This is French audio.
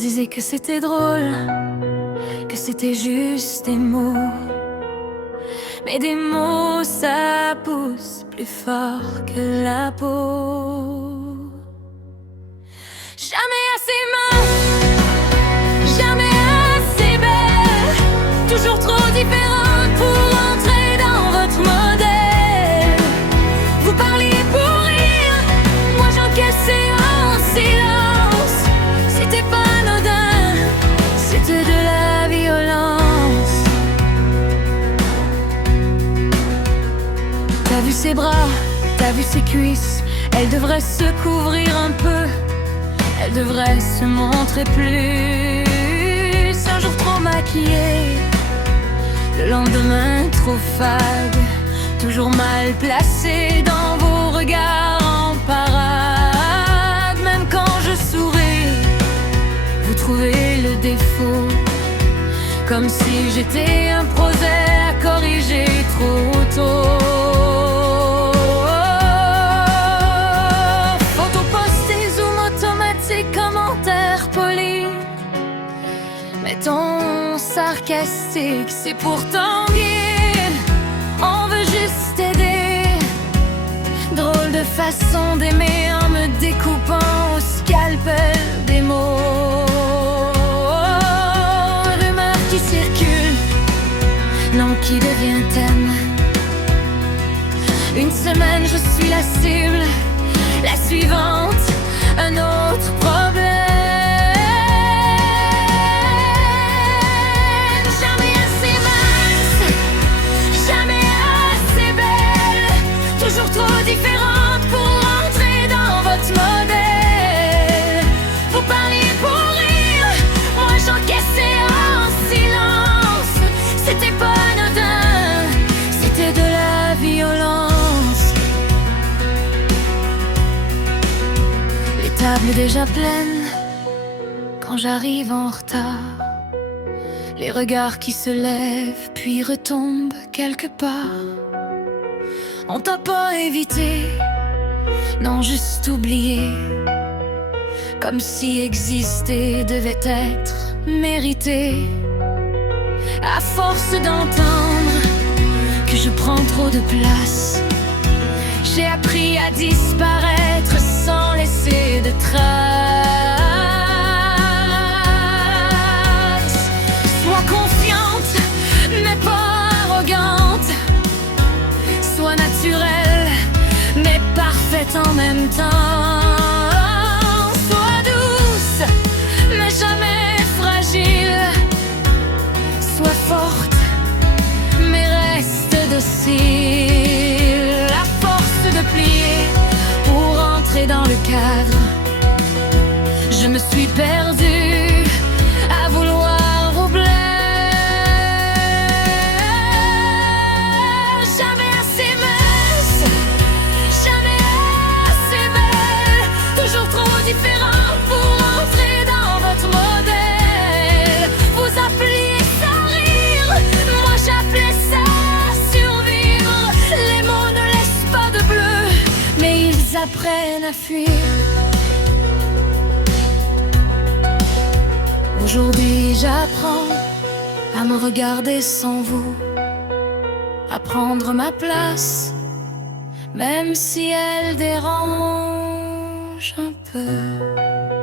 disait que c'était drôle, que c'était juste des mots. Mais des mots, ça pousse plus fort que la peau. Jamais assez mince, jamais assez belle, toujours trop différente pour entrer dans votre modèle. Vous parliez pour rire, moi j'encaissais en silence. C'était pas anodin, c'était de la violence. T'as vu ses bras, t'as vu ses cuisses, elle devrait se couvrir un peu. Elle devrait se montrer plus. Un jour trop maquillée, le lendemain trop fade, toujours mal placée dans vos regards en parade. Même quand je souris, vous trouvez le défaut, comme si j'étais un procès à corriger trop tôt. Commentaires polis, mais ton sarcastique, c'est pourtant guide. On veut juste t'aider. Drôle de façon d'aimer en me découpant au scalpel des mots. Rumeur qui circule, nom qui devient thème. Une semaine je suis la cible, la suivante un autre problème. Jamais assez mince, jamais assez belle, toujours trop différente pour entrer dans votre modèle. Vous parliez pour rire, moi j'encaissais en silence. C'était pas anodin, c'était de la violence. Table déjà pleine quand j'arrive en retard. Les regards qui se lèvent puis retombent quelque part. On t'a pas évité, non juste oublié, comme si exister devait être mérité. À force d'entendre que je prends trop de place, j'ai appris à disparaître sans laisser de traces. Sois confiante, mais pas arrogante. Sois naturelle, mais parfaite en même temps. Sois douce, mais jamais fragile. Sois forte, mais reste docile. De plier pour entrer dans le cadre. Je me suis perdue à vouloir vous plaire. Jamais assez mince, jamais assez belle, toujours trop différente pour entrer dans votre modèle. Vous appeliez ça rire, moi j'appelais ça survivre. Les mots ne laissent pas de bleu, mais ils apprennent à fuir. Aujourd'hui j'apprends à me regarder sans vous, à prendre ma place, même si elle dérange un peu.